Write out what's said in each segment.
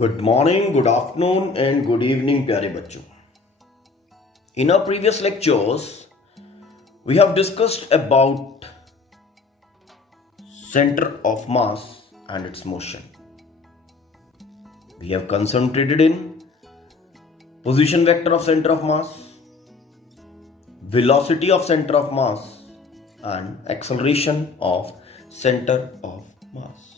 Good morning, good afternoon and good evening प्यारे बच्चों. In our previous lectures, we have discussed about center of mass and its motion. We have concentrated in position vector of center of mass, velocity of center of mass, and acceleration of center of mass.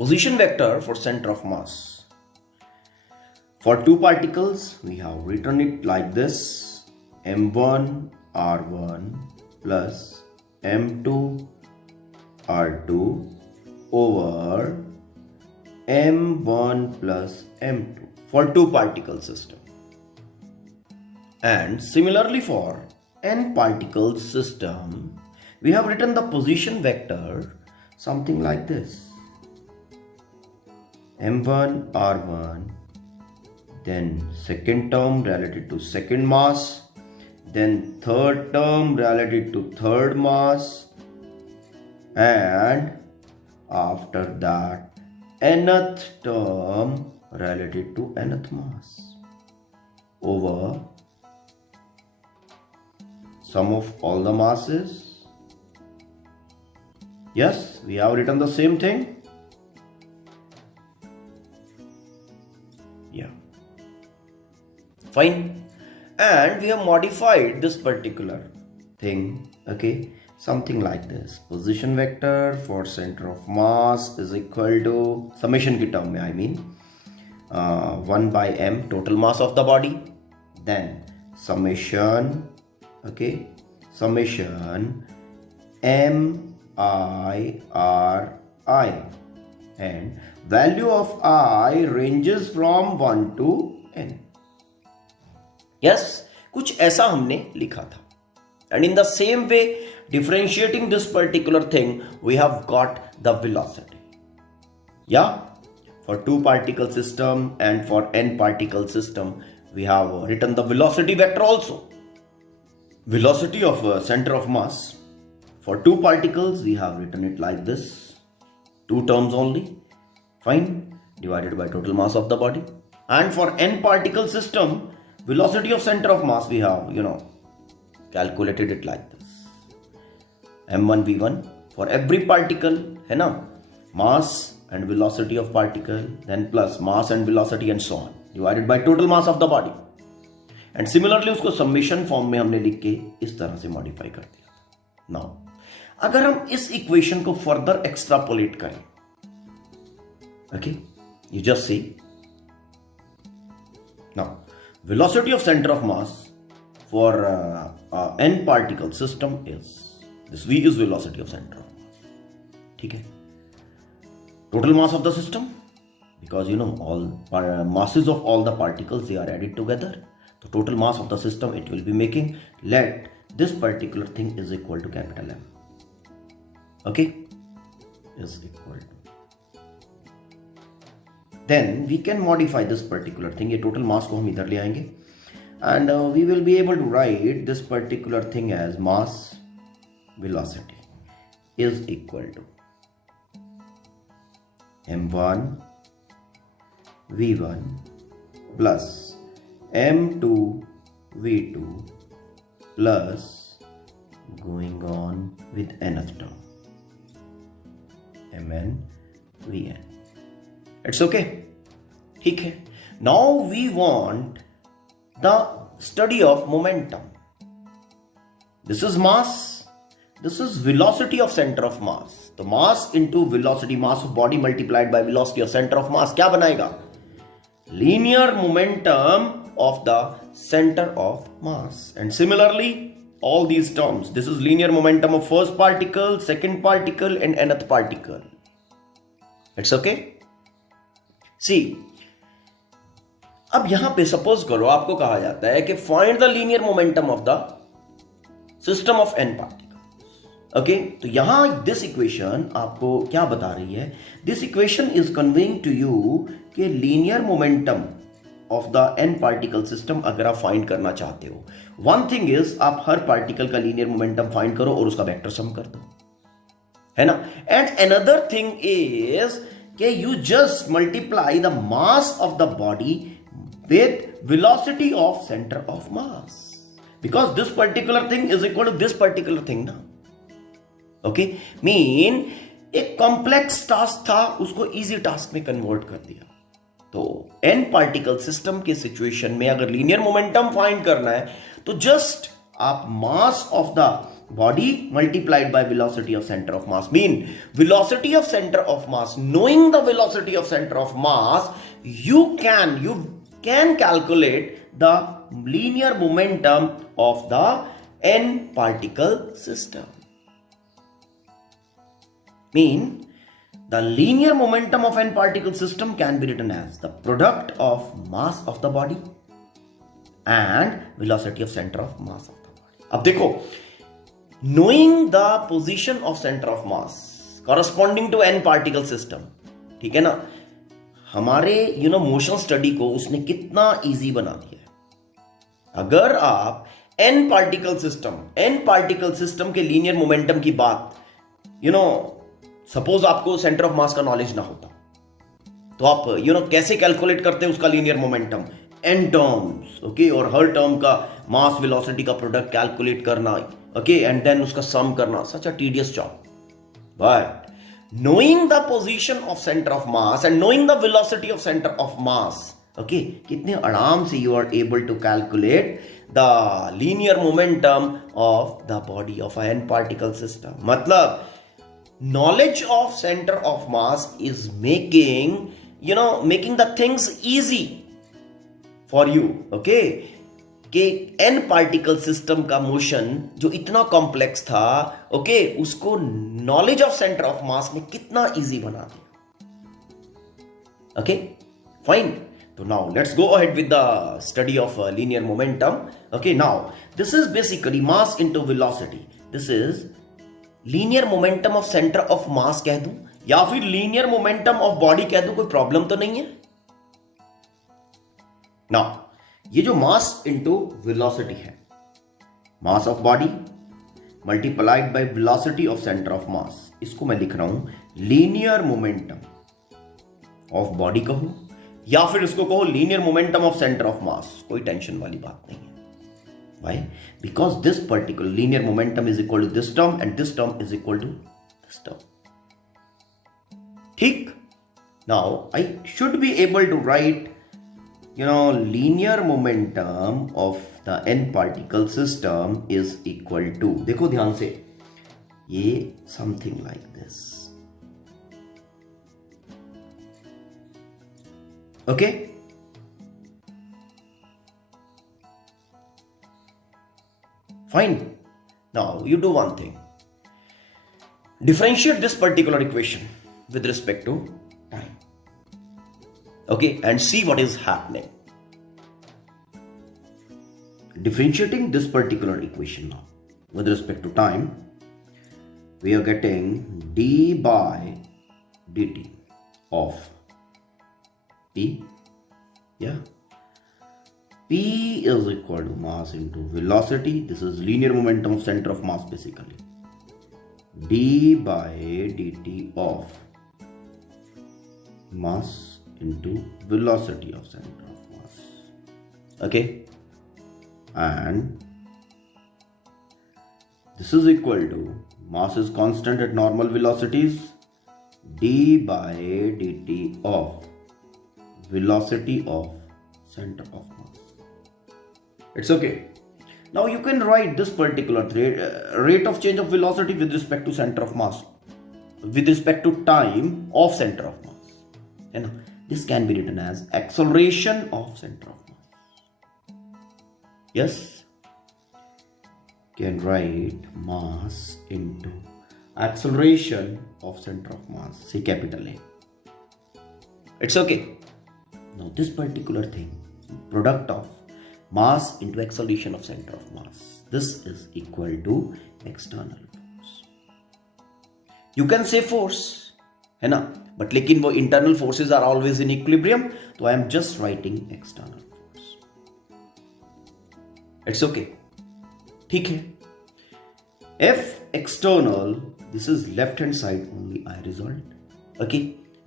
Position vector for center of mass. For two particles, we have written it like this: m1 r1 plus m2 r2 over m1 plus m2 for two particle system. And similarly for n particle system, we have written the position vector something like this: m1 r1, then second term related to second mass, then third term related to third mass, and after that nth term related to nth mass over sum of all the masses. Yes, we have written the same thing. Yeah, fine. And we have modified this particular thing, okay, something like this: position vector for center of mass is equal to summation की term में, I mean 1 by m total mass of the body, then summation, okay, summation m I r I, and value of I ranges from 1 to n. Yes, कुछ ऐसा हमने लिखा था. And in the same way, differentiating this particular thing, we have got the velocity. Yeah, for two particle system and for n particle system, we have written the velocity vector also. Velocity of center of mass. For two particles, we have written it like this: two terms only, fine, divided by total mass of the body. And for n particle system, velocity of center of mass, we have calculated it like this: m1 v1 for every particle, है ना, mass and velocity of particle, then plus mass and velocity and so on, divided by total mass of the body. And similarly उसको summation form में हमने लिख के इस तरह से modify कर दिया. Now, अगर हम इस इक्वेशन को फर्दर एक्सट्रापोलेट करें, okay, you just see now velocity of center of mass for n particle system is this: v is velocity of center of mass. ठीक है, total mass of the system, because all masses of all the particles, they are added together, the total mass of the system it will be making. Let this particular thing is equal to capital M, okay, is equal to, then we can modify this particular thing. ये total mass को हम इधर ले आएंगे, and we will be able to write this particular thing as mass velocity is equal to m1 v1 plus m2 v2 plus going on with nth term mn vn. It's okay, ठीक है. Now we want the study of momentum. This is mass, this is velocity of center of mass. तो mass into velocity, mass of body multiplied by velocity of center of mass क्या बनाएगा? Linear momentum of the center of mass. And similarly, all these terms, this is linear momentum of first particle, second particle, and nth particle. It's okay. See, अब यहां पे suppose करो आपको कहा जाता है कि find the linear momentum of the system of N particles. Okay, तो यहां दिस इक्वेशन आपको क्या बता रही है? This equation is conveying to you कि linear momentum of the N particle system अगर आप फाइंड करना चाहते हो, वन थिंग इज आप हर पार्टिकल का लीनियर मोमेंटम फाइंड करो और उसका वेक्टर सम कर दो, है ना. एंड अनदर थिंग इज कि you just multiply the mass of the body with velocity of center of mass, because this particular thing is equal to this particular thing ना. Okay, mean एक complex task था, उसको easy task में convert कर दिया. तो N particle system के situation में अगर लीनियर मोमेंटम फाइंड करना है तो जस्ट आप मास of the body multiplied by velocity of center of mass, mean velocity of center of mass. Knowing the velocity of center of mass, you can calculate the linear momentum of the n particle system. Mean the linear momentum of n particle system can be written as the product of mass of the body and velocity of center of mass of the body. अब देखो, knowing the position of center of mass corresponding to n particle system, ठीक है ना, हमारे motion study को उसने कितना easy बना दिया है. अगर आप n पार्टिकल सिस्टम के लीनियर मोमेंटम की बात सपोज आपको सेंटर ऑफ मास का नॉलेज ना होता तो आप कैसे कैलकुलेट करते हैं उसका linear momentum, n terms, okay, और हर टर्म का मास वेलोसिटी का प्रोडक्ट कैलकुलेट करना, ओके, एंड देन उसका सम करना, such a tedious job. But knowing the position of center of mass and knowing the velocity of center of mass, okay, कितने आराम से you are able to calculate the linear momentum of the body of a n particle system. मतलब knowledge of center of mass is making the things easy for you, okay, कि n particle system का motion जो इतना complex था, okay, उसको knowledge of centre of mass ने कितना easy बना दिया. Okay, fine. तो now let's go ahead with the study of linear momentum. Okay, now this is basically mass into velocity. This is linear momentum of centre of mass कह दूं या फिर linear momentum of body कह दूं, कोई problem तो नहीं है. नाउ ये जो मास इंटू वेलोसिटी है, mass of body multiplied by velocity of centre of मास, इसको मैं लिख रहा हूं लीनियर मोमेंटम ऑफ बॉडी कहो या फिर इसको कहो linear momentum of centre of mass, कोई टेंशन वाली बात नहीं है. Why? Because this particular linear momentum is equal to this term and this term is equal to this term. ठीक. Now I should be able to write linear momentum of the n particle system is equal to, देखो ध्यान से, ये something like this. Okay, fine. Now you do one thing, differentiate this particular equation with respect to time. Okay, and see what is happening. Differentiating this particular equation now with respect to time, we are getting d by dt of p. Yeah, p is equal to mass into velocity. This is linear momentum of center of mass basically. d by dt of mass into velocity of center of mass. Okay, and this is equal to, mass is constant at normal velocities, d by dt of velocity of center of mass. It's okay. Now you can write this particular rate of change of velocity with respect to center of mass with respect to time of center of mass, and this can be written as acceleration of center of mass. Yes, can write mass into acceleration of center of mass, say capital A. It's okay. Now this particular thing, product of mass into acceleration of center of mass, this is equal to external force. You can say force, है ना, but लेकिन वो internal forces are always in equilibrium, तो I am just writing external force. It's okay, ठीक है. F external, this is left hand side only I result, okay,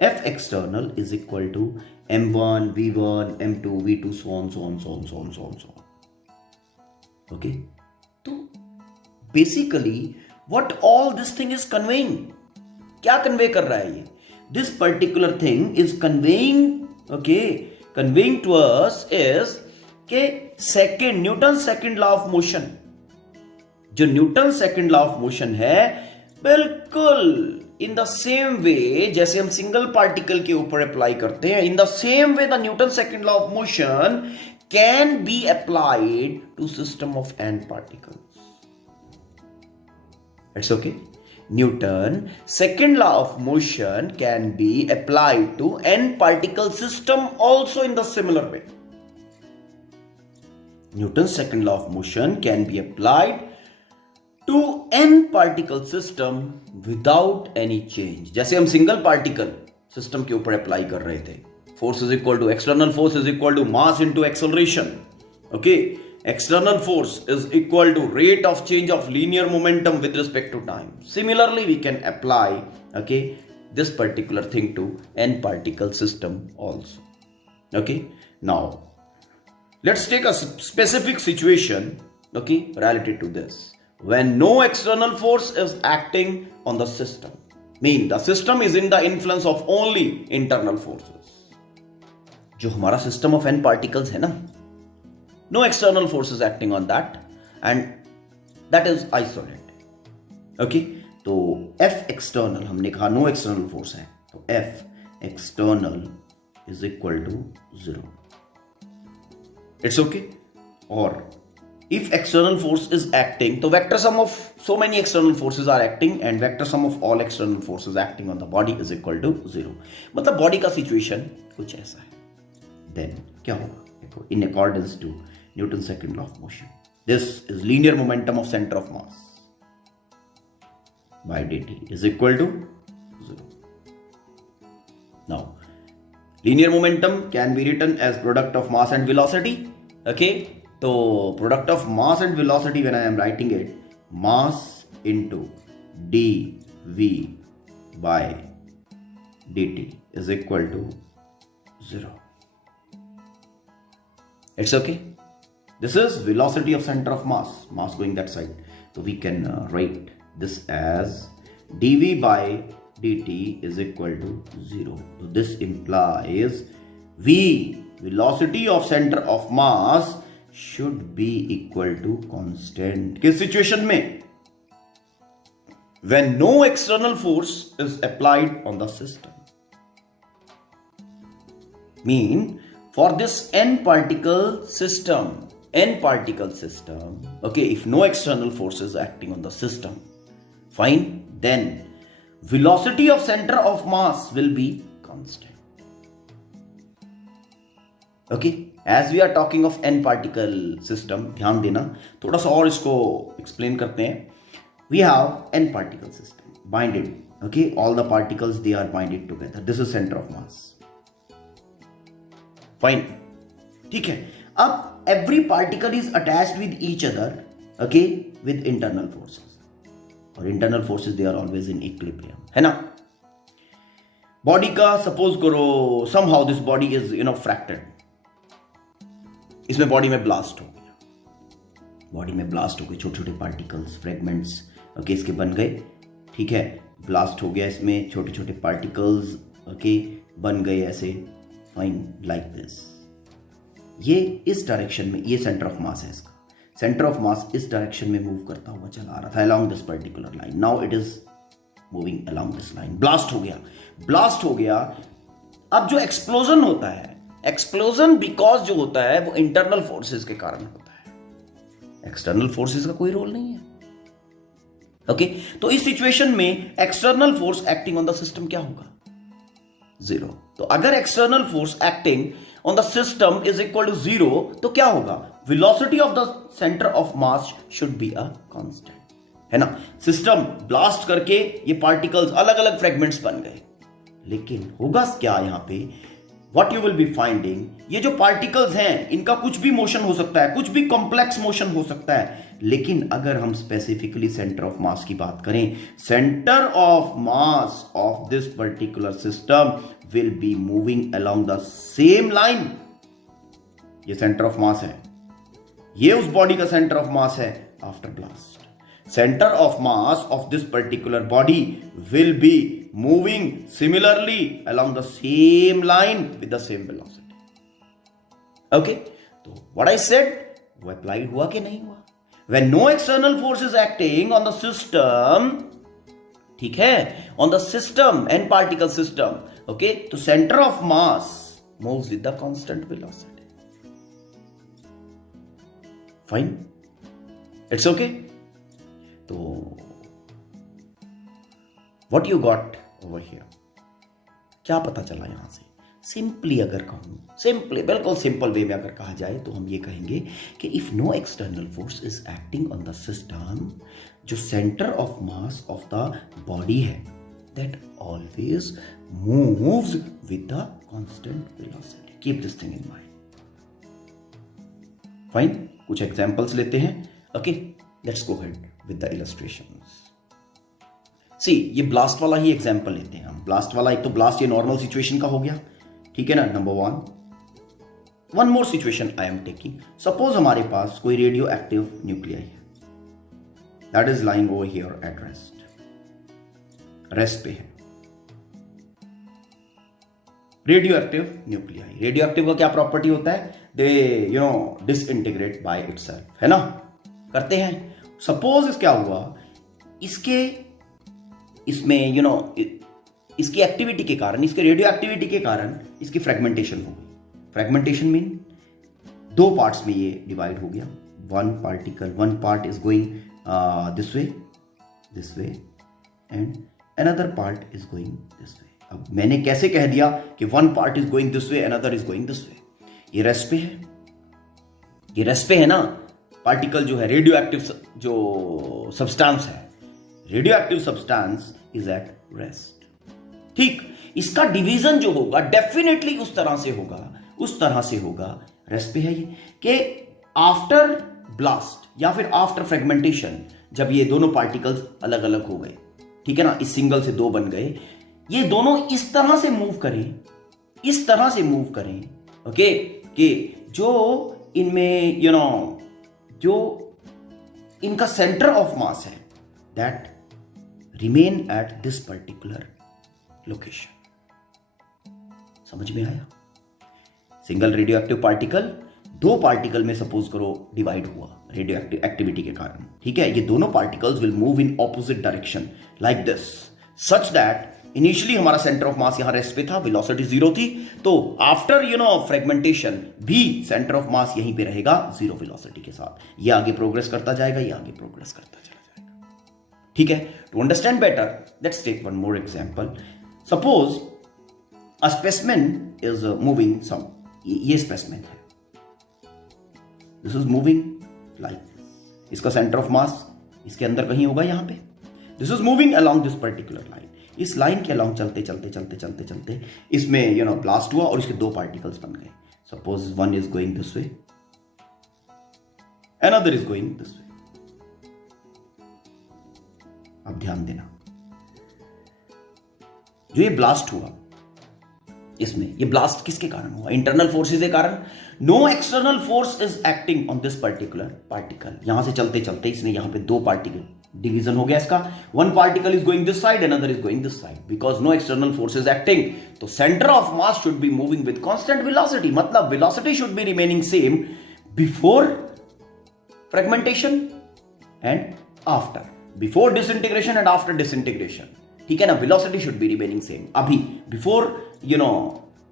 F external is equal to m1 v1 m2 v2 so on. Okay, तो basically what all this thing is conveying, क्या convey कर रहा है ये? This particular thing is conveying, okay, conveying to us is के second Newton second law of motion, जो Newton second law of motion है बिल्कुल इन द सेम वे जैसे हम सिंगल पार्टिकल के ऊपर अप्लाई करते हैं, in the same way the Newton second law of motion can be applied to system of n particles. It's okay. Newton second law of motion can be applied to n particle system also in the similar way. Newton's second law of motion can be applied to n particle system without any change. जैसे हम single particle system के ऊपर apply कर रहे थे, force is equal to external force is equal to mass into acceleration. Okay, external force is equal to rate of change of linear momentum with respect to time. Similarly, we can apply, okay, this particular thing to n particle system also. Okay, now let's take a specific situation, okay, related to this. When no external force is acting on the system, mean the system is in the influence of only internal forces. जो हमारा system of n particles है ना, no external force is acting on that and that is isolated. Okay, तो F external हमने कहा no external force है, तो F external is equal to 0. It's okay. Or if external force is acting, तो vector sum of so many external forces are acting and vector sum of all external forces acting on the body is equal to 0. मतलब body का situation कुछ ऐसा है. Then क्या होगा? In accordance to Newton's second law of motion, this is linear momentum of center of mass by dt is equal to 0. Now, linear momentum can be written as product of mass and velocity. Okay, so product of mass and velocity, when I am writing it, mass into dv by dt is equal to 0. It's okay. This is velocity of center of mass going that side. So we can write this as dv by dt is equal to 0. So this implies v, velocity of center of mass, should be equal to constant. किस situation में? When no external force is applied on the system. Mean for this n particle system, okay, if no external force is acting on the system, fine, then velocity of center of mass will be constant. Okay, as we are talking of n particle system, ध्यान देना थोड़ा सा और इसको explain करते हैं. We have n particle system binded. Okay, all the particles they are binded together. This is center of mass. Fine, ठीक है. अब every particle is attached with each other, okay, with internal forces. और internal forces they are always in equilibrium, है ना. Body का suppose करो somehow this body is fractured. इसमें body में ब्लास्ट हो गए, छोटे छोटे पार्टिकल्स, फ्रेगमेंट्स, ओके, इसके बन गए. ठीक है, ब्लास्ट हो गया, इसमें छोटे छोटे पार्टिकल्स, ओके, बन गए ऐसे. Fine, like this. ये इस डायरेक्शन में, ये सेंटर ऑफ मास है, इसका सेंटर ऑफ मास इस डायरेक्शन में मूव करता हुआ चला आ रहा था along this particular line. Now it is moving along this line. Blast हो गया. अब जो एक्सप्लोजन होता है, एक्सप्लोजन बिकॉज जो होता है वो इंटरनल फोर्सेस के कारण होता है, एक्सटर्नल फोर्सेस का कोई रोल नहीं है. ओके, तो इस सिचुएशन में external force acting on the system क्या होगा? 0. तो अगर external force acting on the system is equal to 0, तो क्या होगा? Velocity of the centre of mass should be a constant, है ना. सिस्टम ब्लास्ट करके ये पार्टिकल्स अलग अलग फ्रेगमेंट्स बन गए, लेकिन होगा क्या यहां पे? What you will be finding, ये जो पार्टिकल्स हैं इनका कुछ भी मोशन हो सकता है, कुछ भी कॉम्प्लेक्स मोशन हो सकता है, लेकिन अगर हम स्पेसिफिकली सेंटर ऑफ मास की बात करें, centre of mass of this particular system will be moving along the same line. ये सेंटर ऑफ मास है, ये उस बॉडी का सेंटर ऑफ मास है after blast. Center of mass of this particular body will be moving similarly along the same line with the same velocity. Okay, तो what I said वो applied हुआ कि नहीं हुआ? When no external force is acting on the system, ठीक है, on the system and particle system, okay, तो center of mass moves with the constant velocity. Fine, it's okay. तो what you got over here, क्या पता चला यहां से? Simply अगर कहूं, सिंपली बिल्कुल सिंपल वे में अगर कहा जाए तो हम ये कहेंगे कि if no external force is acting on the system, जो centre of mass of the body है that always moves with the constant velocity. Keep this thing in mind. Fine, कुछ एग्जांपल्स लेते हैं। Okay, let's go ahead with the illustrations. See, ये blast वाला ही example लेते हैं हम। ब्लास्ट वाला, एक तो ब्लास्ट ये नॉर्मल सिचुएशन का हो गया, ठीक है ना, number one more situation I am taking. Suppose हमारे पास कोई रेडियो एक्टिव न्यूक्लियाई है that is lying over here at rest पे है। Radio active nuclei, radio active का क्या प्रॉपर्टी होता है? दे डिसइंटीग्रेट बाय इटसेल्फ, है ना, करते हैं। सपोज क्या हुआ, इसमें इसकी एक्टिविटी के कारण, इसके रेडियो एक्टिविटी के कारण इसकी फ्रेगमेंटेशन हो गई। फ्रेगमेंटेशन मीन दो पार्ट्स में ये डिवाइड हो गया। One part is going this way and another part is going this way. अब मैंने कैसे कह दिया कि one part is going this way, another is going this way? ये रेस्ट पे है, ये रेस्ट पे है ना। पार्टिकल जो है, रेडियो एक्टिव जो सब्सटेंस है, radio active substance is at rest. ठीक, इसका डिवीजन जो होगा डेफिनेटली उस तरह से होगा, रेस्ट पे है ये, कि आफ्टर ब्लास्ट या फिर आफ्टर फ्रेगमेंटेशन, जब ये दोनों पार्टिकल्स अलग अलग हो गए, ठीक है ना, इस सिंगल से दो बन गए, ये दोनों इस तरह से मूव करें, ओके, कि जो इनमें जो इनका सेंटर ऑफ मास है that remain at this particular location. समझ में आया? सिंगल रेडियो एक्टिव पार्टिकल दो पार्टिकल में सपोज करो डिवाइड हुआ रेडियो एक्टिव एक्टिविटी के कारण, ठीक है, ये दोनों particles will move in opposite direction like this, such that initially हमारा सेंटर ऑफ मास यहां रेस्ट पे था, वेलोसिटी 0 थी, तो आफ्टर फ्रेगमेंटेशन भी सेंटर ऑफ मास यहीं पे रहेगा 0 वेलोसिटी के साथ। ये आगे प्रोग्रेस करता जाएगा, ये आगे प्रोग्रेस करता चला जाएगा, ठीक है। To understand better, let's take one more example. Suppose a specimen is moving some, ये स्पेसिमेन है, दिस इज मूविंग लाइक, इसका सेंटर ऑफ मास इसके अंदर कहीं होगा यहां पे, this is moving along this particular line. इस लाइन के अलोंग चलते इसमें ब्लास्ट हुआ और इसके दो पार्टिकल्स बन गए। Suppose one is going this way, another is going this way. अब ध्यान देना, जो ये ब्लास्ट हुआ, इसमें ये ब्लास्ट किसके कारण हुआ? इंटरनल फोर्सेस के कारण। No external force is acting on this particular particle. यहां से चलते इसने यहां पे दो पार्टिकल डिवीजन हो गया इसका, one particle is going this side, another is going this side, because no external force is acting. तो centre of mass should be moving with constant velocity, मतलब velocity should be remaining same before fragmentation and after, before disintegration and after disintegration, ठीक है ना। Velocity should be remaining same. अभी before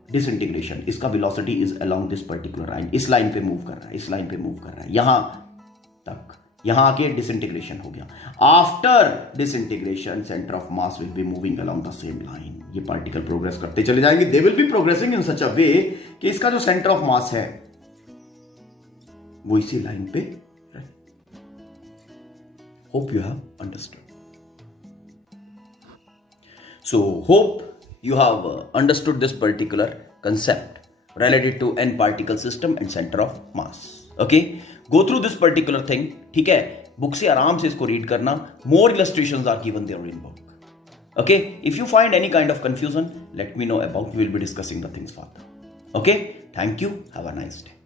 disintegration इसका velocity is along this particular line, इस line पे move कर रहा है, इस लाइन पे मूव कर रहा है, यहां तक, यहां आके डिसइंटीग्रेशन हो गया। After disintegration centre of mass will be moving along the same line. ये पार्टिकल प्रोग्रेस करते चले जाएंगे, they will be progressing in such a way कि इसका जो सेंटर ऑफ मास है वो इसी लाइन पे रहे। Hope you have understood. So hope you have understood this particular concept related to n particle system and center of mass. Okay, go through this particular thing, ठीक है, बुक से आराम से इसको रीड करना. More illustrations are given there in book. Okay, if you find any kind of confusion, let me know about. We will be discussing the things further. Okay, thank you. Have a nice day.